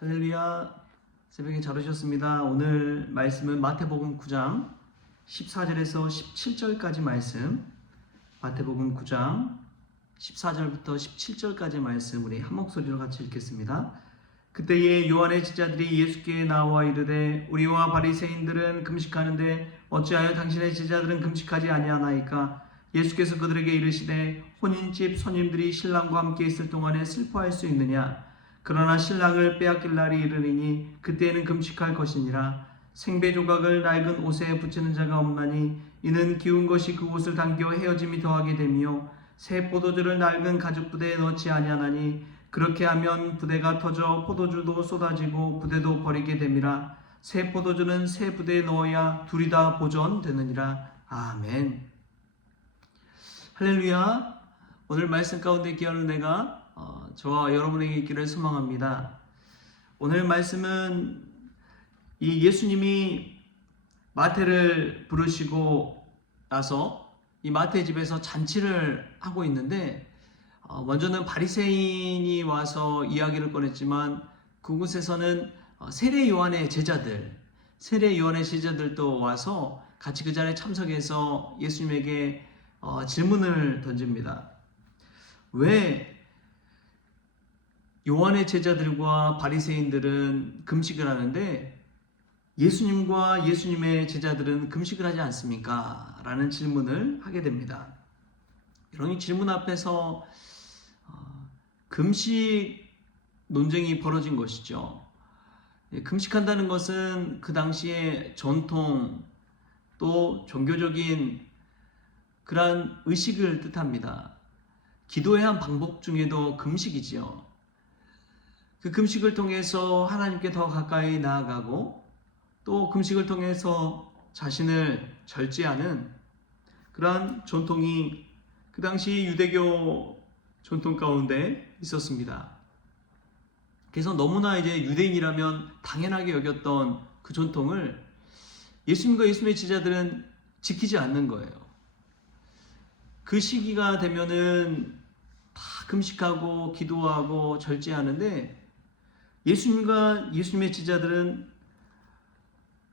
할렐루야. 새벽에 잘 오셨습니다. 오늘 말씀은 마태복음 9장 14절에서 17절까지 말씀, 마태복음 9장 14절부터 17절까지 말씀 우리 한 목소리로 같이 읽겠습니다. 그때에 요한의 제자들이 예수께 나와 이르되 우리와 바리새인들은 금식하는데 어찌하여 당신의 제자들은 금식하지 아니하나이까? 예수께서 그들에게 이르시되 혼인집 손님들이 신랑과 함께 있을 동안에 슬퍼할 수 있느냐? 그러나 신랑을 빼앗길 날이 이르리니 그때에는 금식할 것이니라. 생배 조각을 낡은 옷에 붙이는 자가 없나니 이는 기운 것이 그 옷을 당겨 헤어짐이 더하게 되며 새 포도주를 낡은 가죽 부대에 넣지 아니하나니 그렇게 하면 부대가 터져 포도주도 쏟아지고 부대도 버리게 됨이라. 새 포도주는 새 부대에 넣어야 둘이 다 보존되느니라. 아멘. 할렐루야. 오늘 말씀 가운데 귀한 은혜가 저와 여러분에게 있기를 소망합니다. 오늘 말씀은 이 예수님이 마태를 부르시고 나서 이 마태 집에서 잔치를 하고 있는데 먼저는 바리새인이 와서 이야기를 꺼냈지만 그곳에서는 세례 요한의 제자들도 와서 같이 그 자리에 참석해서 예수님에게 질문을 던집니다. 왜 요한의 제자들과 바리새인들은 금식을 하는데 예수님과 예수님의 제자들은 금식을 하지 않습니까? 라는 질문을 하게 됩니다. 이런 이 질문 앞에서 금식 논쟁이 벌어진 것이죠. 금식한다는 것은 그 당시의 전통 또 종교적인 그러한 의식을 뜻합니다. 기도의 한 방법 중에도 금식이지요. 그 금식을 통해서 하나님께 더 가까이 나아가고 또 금식을 통해서 자신을 절제하는 그러한 전통이 그 당시 유대교 전통 가운데 있었습니다. 그래서 너무나 이제 유대인이라면 당연하게 여겼던 그 전통을 예수님과 예수님의 제자들은 지키지 않는 거예요. 그 시기가 되면은 다 금식하고 기도하고 절제하는데 예수님과 예수님의 제자들은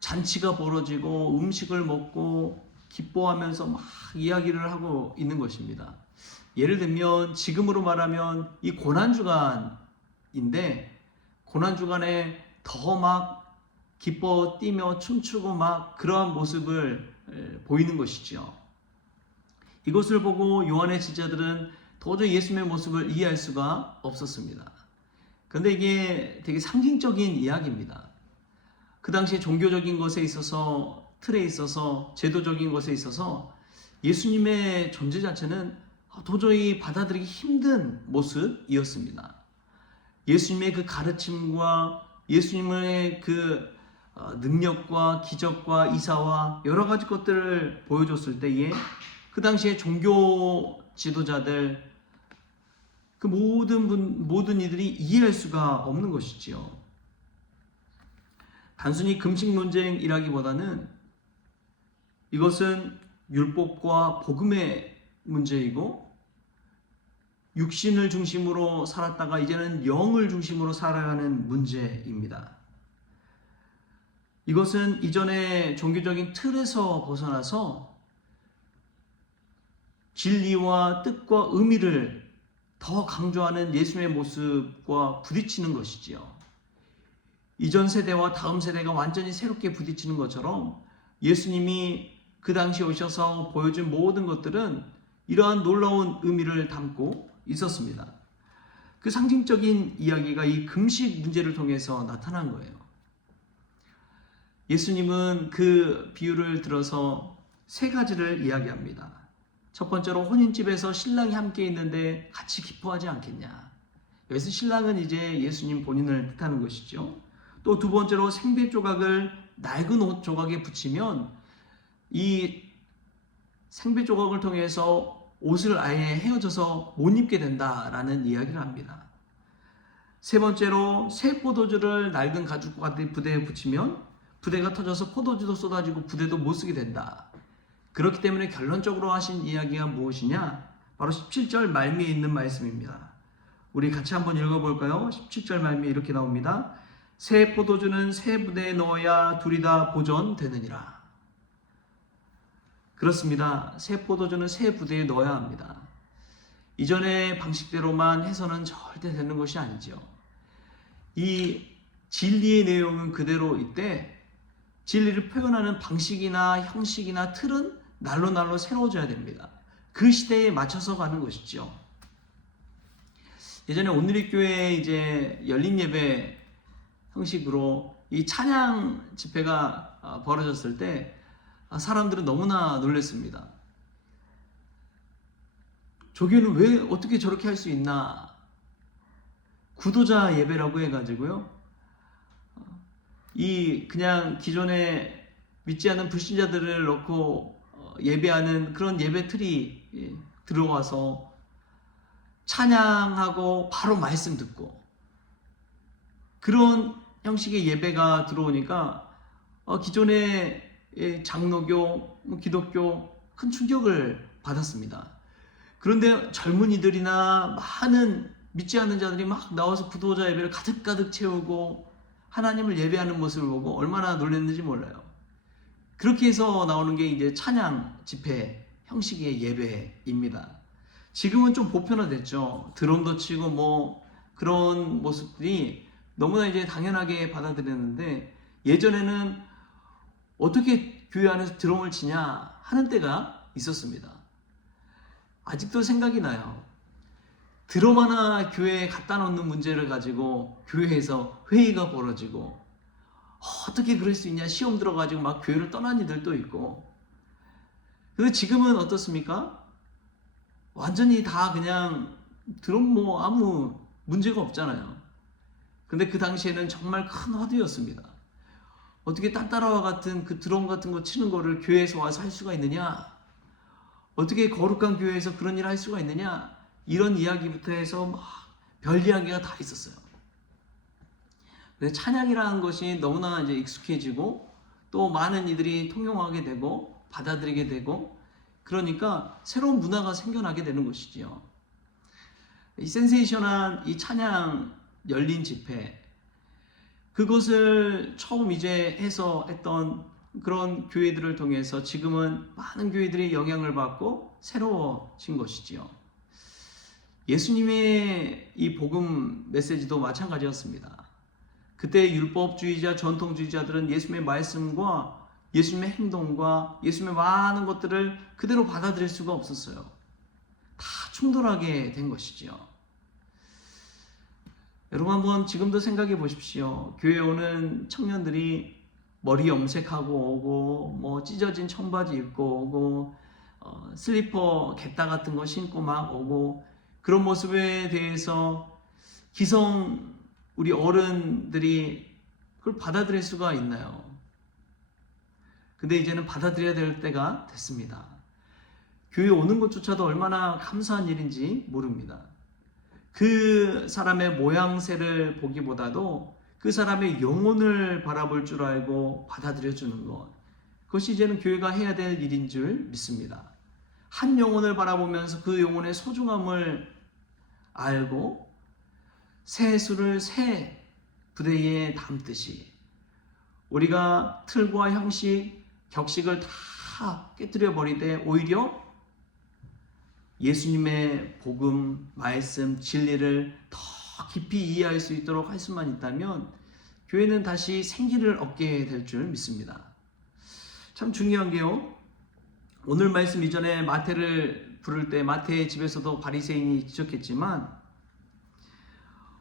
잔치가 벌어지고 음식을 먹고 기뻐하면서 막 이야기를 하고 있는 것입니다. 예를 들면 지금으로 말하면 이 고난주간인데 고난주간에 더 막 기뻐 뛰며 춤추고 막 그러한 모습을 보이는 것이죠. 이것을 보고 요한의 제자들은 도저히 예수님의 모습을 이해할 수가 없었습니다. 그런데 이게 되게 상징적인 이야기입니다. 그 당시에 종교적인 것에 있어서, 틀에 있어서, 제도적인 것에 있어서 예수님의 존재 자체는 도저히 받아들이기 힘든 모습이었습니다. 예수님의 그 가르침과 예수님의 그 능력과 기적과 이사와 여러 가지 것들을 보여줬을 때에 그 당시에 종교 지도자들 그 모든 이들이 이해할 수가 없는 것이지요. 단순히 금식 논쟁이라기보다는 이것은 율법과 복음의 문제이고 육신을 중심으로 살았다가 이제는 영을 중심으로 살아가는 문제입니다. 이것은 이전의 종교적인 틀에서 벗어나서 진리와 뜻과 의미를 더 강조하는 예수님의 모습과 부딪히는 것이지요. 이전 세대와 다음 세대가 완전히 새롭게 부딪히는 것처럼 예수님이 그 당시에 오셔서 보여준 모든 것들은 이러한 놀라운 의미를 담고 있었습니다. 그 상징적인 이야기가 이 금식 문제를 통해서 나타난 거예요. 예수님은 그 비유를 들어서 세 가지를 이야기합니다. 첫 번째로 혼인집에서 신랑이 함께 있는데 같이 기뻐하지 않겠냐. 여기서 신랑은 이제 예수님 본인을 뜻하는 것이죠. 또 두 번째로 생배 조각을 낡은 옷 조각에 붙이면 이 생배 조각을 통해서 옷을 아예 헤어져서 못 입게 된다라는 이야기를 합니다. 세 번째로 새 포도주를 낡은 가죽 부대에 붙이면 부대가 터져서 포도주도 쏟아지고 부대도 못 쓰게 된다. 그렇기 때문에 결론적으로 하신 이야기가 무엇이냐? 바로 17절 말미에 있는 말씀입니다. 우리 같이 한번 읽어볼까요? 17절 말미에 이렇게 나옵니다. 새 포도주는 새 부대에 넣어야 둘이 다 보존되느니라. 그렇습니다. 새 포도주는 새 부대에 넣어야 합니다. 이전의 방식대로만 해서는 절대 되는 것이 아니죠. 이 진리의 내용은 그대로 있되 진리를 표현하는 방식이나 형식이나 틀은 날로 새로워져야 됩니다. 그 시대에 맞춰서 가는 것이죠. 예전에 오늘의 교회에 이제 열린 예배 형식으로 이 찬양 집회가 벌어졌을 때 사람들은 너무나 놀랐습니다. 저기는 왜 어떻게 저렇게 할 수 있나? 구도자 예배라고 해가지고요. 이 그냥 기존에 믿지 않는 불신자들을 넣고 예배하는 그런 예배 틀이 들어와서 찬양하고 바로 말씀 듣고 그런 형식의 예배가 들어오니까 기존의 장로교, 기독교 큰 충격을 받았습니다. 그런데 젊은이들이나 많은 믿지 않는 자들이 막 나와서 구도자 예배를 가득 채우고 하나님을 예배하는 모습을 보고 얼마나 놀랐는지 몰라요. 그렇게 해서 나오는 게 이제 찬양 집회 형식의 예배입니다. 지금은 좀 보편화됐죠. 드럼도 치고 뭐 그런 모습들이 너무나 이제 당연하게 받아들였는데 예전에는 어떻게 교회 안에서 드럼을 치냐 하는 때가 있었습니다. 아직도 생각이 나요. 드럼 하나 교회에 갖다 놓는 문제를 가지고 교회에서 회의가 벌어지고 어떻게 그럴 수 있냐 시험 들어가지고 막 교회를 떠난 이들도 있고. 근데 지금은 어떻습니까? 완전히 다 그냥 드럼 뭐 아무 문제가 없잖아요. 근데 그 당시에는 정말 큰 화두였습니다. 어떻게 딴따라와 같은 그 드럼 같은 거 치는 거를 교회에서 와서 할 수가 있느냐? 어떻게 거룩한 교회에서 그런 일을 할 수가 있느냐? 이런 이야기부터 해서 막 별 이야기가 다 있었어요. 근데 찬양이라는 것이 너무나 이제 익숙해지고 또 많은 이들이 통용하게 되고 받아들이게 되고 그러니까 새로운 문화가 생겨나게 되는 것이지요. 이 센세이션한 이 찬양 열린 집회 그것을 처음 이제 해서 했던 그런 교회들을 통해서 지금은 많은 교회들이 영향을 받고 새로워진 것이지요. 예수님의 이 복음 메시지도 마찬가지였습니다. 그때 율법주의자, 전통주의자들은 예수님의 말씀과 예수님의 행동과 예수님의 많은 것들을 그대로 받아들일 수가 없었어요. 다 충돌하게 된 것이지요. 여러분 한번 지금도 생각해 보십시오. 교회에 오는 청년들이 머리 염색하고 오고 뭐 찢어진 청바지 입고 오고 슬리퍼 갯다 같은 거 신고 막 오고 그런 모습에 대해서 기성 우리 어른들이 그걸 받아들일 수가 있나요? 근데 이제는 받아들여야 될 때가 됐습니다. 교회 오는 것조차도 얼마나 감사한 일인지 모릅니다. 그 사람의 모양새를 보기보다도 그 사람의 영혼을 바라볼 줄 알고 받아들여 주는 것, 그것이 이제는 교회가 해야 될 일인 줄 믿습니다. 한 영혼을 바라보면서 그 영혼의 소중함을 알고 새 수를 새 부대에 담듯이 우리가 틀과 형식, 격식을 다 깨뜨려 버리되 오히려 예수님의 복음, 말씀, 진리를 더 깊이 이해할 수 있도록 할 수만 있다면 교회는 다시 생기를 얻게 될 줄 믿습니다. 참 중요한 게요. 오늘 말씀 이전에 마태를 부를 때 마태의 집에서도 바리새인이 지적했지만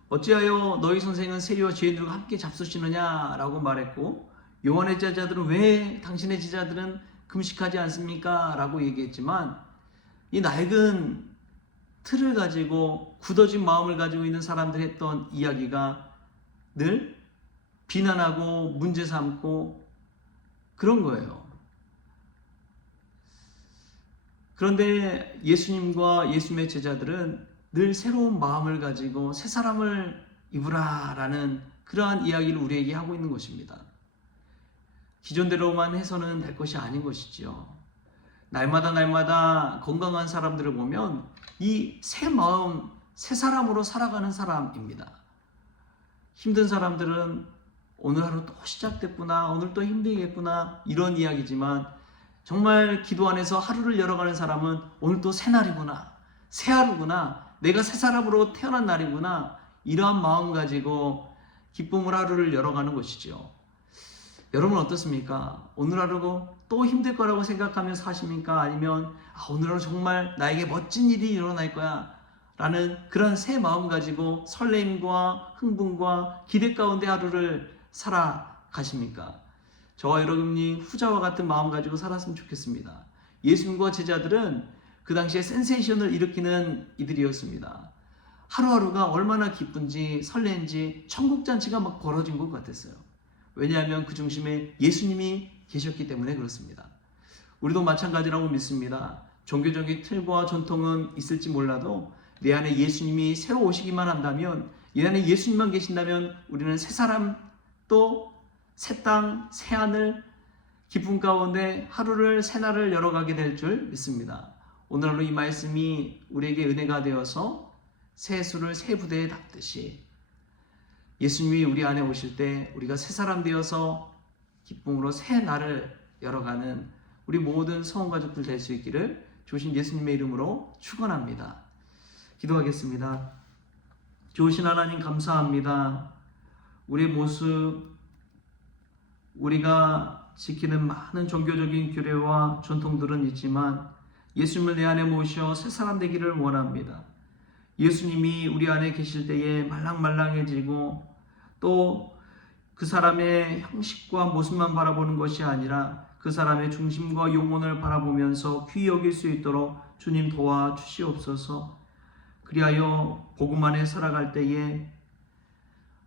어찌하여 너희 선생은 세리와 죄인들과 함께 잡수시느냐라고 말했고 요한의 제자들은 왜 당신의 제자들은 금식하지 않습니까? 라고 얘기했지만 이 낡은 틀을 가지고 굳어진 마음을 가지고 있는 사람들이 했던 이야기가 늘 비난하고 문제 삼고 그런 거예요. 그런데 예수님과 예수님의 제자들은 늘 새로운 마음을 가지고 새 사람을 입으라라는 그러한 이야기를 우리에게 하고 있는 것입니다. 기존대로만 해서는 될 것이 아닌 것이지요. 날마다 건강한 사람들을 보면 이 새 마음, 새 사람으로 살아가는 사람입니다. 힘든 사람들은 오늘 하루 또 시작됐구나, 오늘 또 힘들겠구나, 이런 이야기지만 정말 기도 안에서 하루를 열어가는 사람은 오늘 또 새날이구나, 새 하루구나, 내가 새 사람으로 태어난 날이구나, 이러한 마음 가지고 기쁨을 하루를 열어가는 것이죠. 여러분 어떻습니까? 오늘 하루 또 힘들 거라고 생각하면서 사십니까? 아니면 오늘 하루 정말 나에게 멋진 일이 일어날 거야 라는 그런 새 마음 가지고 설렘과 흥분과 기대 가운데 하루를 살아가십니까? 저와 여러분이 후자와 같은 마음 가지고 살았으면 좋겠습니다. 예수님과 제자들은 그 당시에 센세이션을 일으키는 이들이었습니다. 하루하루가 얼마나 기쁜지 설레는지 천국잔치가 막 벌어진 것 같았어요. 왜냐하면 그 중심에 예수님이 계셨기 때문에 그렇습니다. 우리도 마찬가지라고 믿습니다. 종교적인 틀과 전통은 있을지 몰라도 내 안에 예수님이 새로 오시기만 한다면, 내 안에 예수님만 계신다면 우리는 새 사람, 또 새 땅, 새 하늘, 기쁨 가운데 하루를 새 날을 열어가게 될 줄 믿습니다. 오늘 하루 이 말씀이 우리에게 은혜가 되어서 새 수를 새 부대에 담듯이 예수님이 우리 안에 오실 때 우리가 새 사람 되어서 기쁨으로 새 날을 열어가는 우리 모든 성원 가족들 될 수 있기를 주신 예수님의 이름으로 축원합니다. 기도하겠습니다. 좋으신 하나님 감사합니다. 우리의 모습, 우리가 지키는 많은 종교적인 규례와 전통들은 있지만 예수님을 내 안에 모셔 새 사람 되기를 원합니다. 예수님이 우리 안에 계실 때에 말랑말랑해지고 또 그 사람의 형식과 모습만 바라보는 것이 아니라 그 사람의 중심과 영혼을 바라보면서 귀히 여길 수 있도록 주님 도와주시옵소서. 그리하여 복음 안에 살아갈 때에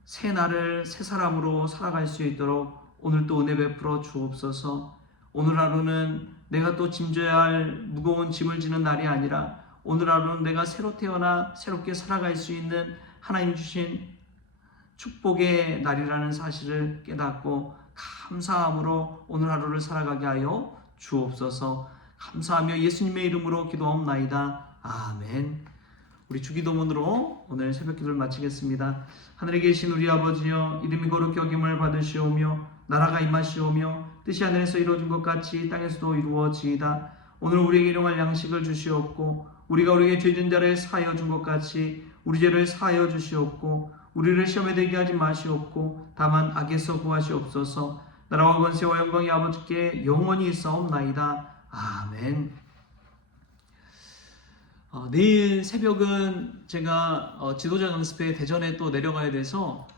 새 날을 새 사람으로 살아갈 수 있도록 오늘 또 은혜 베풀어 주옵소서. 오늘 하루는 내가 또 짐져야 할 무거운 짐을 지는 날이 아니라 오늘 하루는 내가 새로 태어나 새롭게 살아갈 수 있는 하나님 주신 축복의 날이라는 사실을 깨닫고 감사함으로 오늘 하루를 살아가게 하여 주옵소서. 감사하며 예수님의 이름으로 기도하옵나이다. 아멘. 우리 주기도문으로 오늘 새벽 기도를 마치겠습니다. 하늘에 계신 우리 아버지여, 이름이 거룩히 여김을 받으시오며 나라가 임하시오며 뜻이 하늘에서 이루어진 것 같이 땅에서도 이루어지이다. 오늘 우리에게 일용할 양식을 주시옵고 우리가 우리에게 죄진 자를 사하여 준 것 같이 우리 죄를 사하여 주시옵고 우리를 시험에 들게 하지 마시옵고 다만 악에서 구하시옵소서. 나라와 권세와 영광이 아버지께 영원히 있사옵나이다. 아멘. 내일 새벽은 제가 지도자 연습회 대전에 또 내려가야 돼서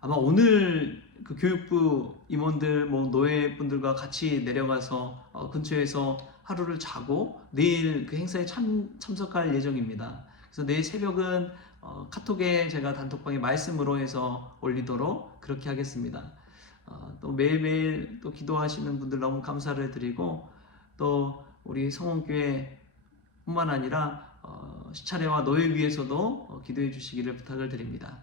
아마 오늘 그 교육부 임원들, 노예분들과 같이 내려가서 근처에서 하루를 자고 내일 그 행사에 참석할 예정입니다. 그래서 내일 새벽은 카톡에 제가 단톡방에 말씀으로 해서 올리도록 그렇게 하겠습니다. 또 매일매일 또 기도하시는 분들 너무 감사를 드리고 또 우리 성원교회 뿐만 아니라 시차례와 노예 위해서도 기도해 주시기를 부탁을 드립니다.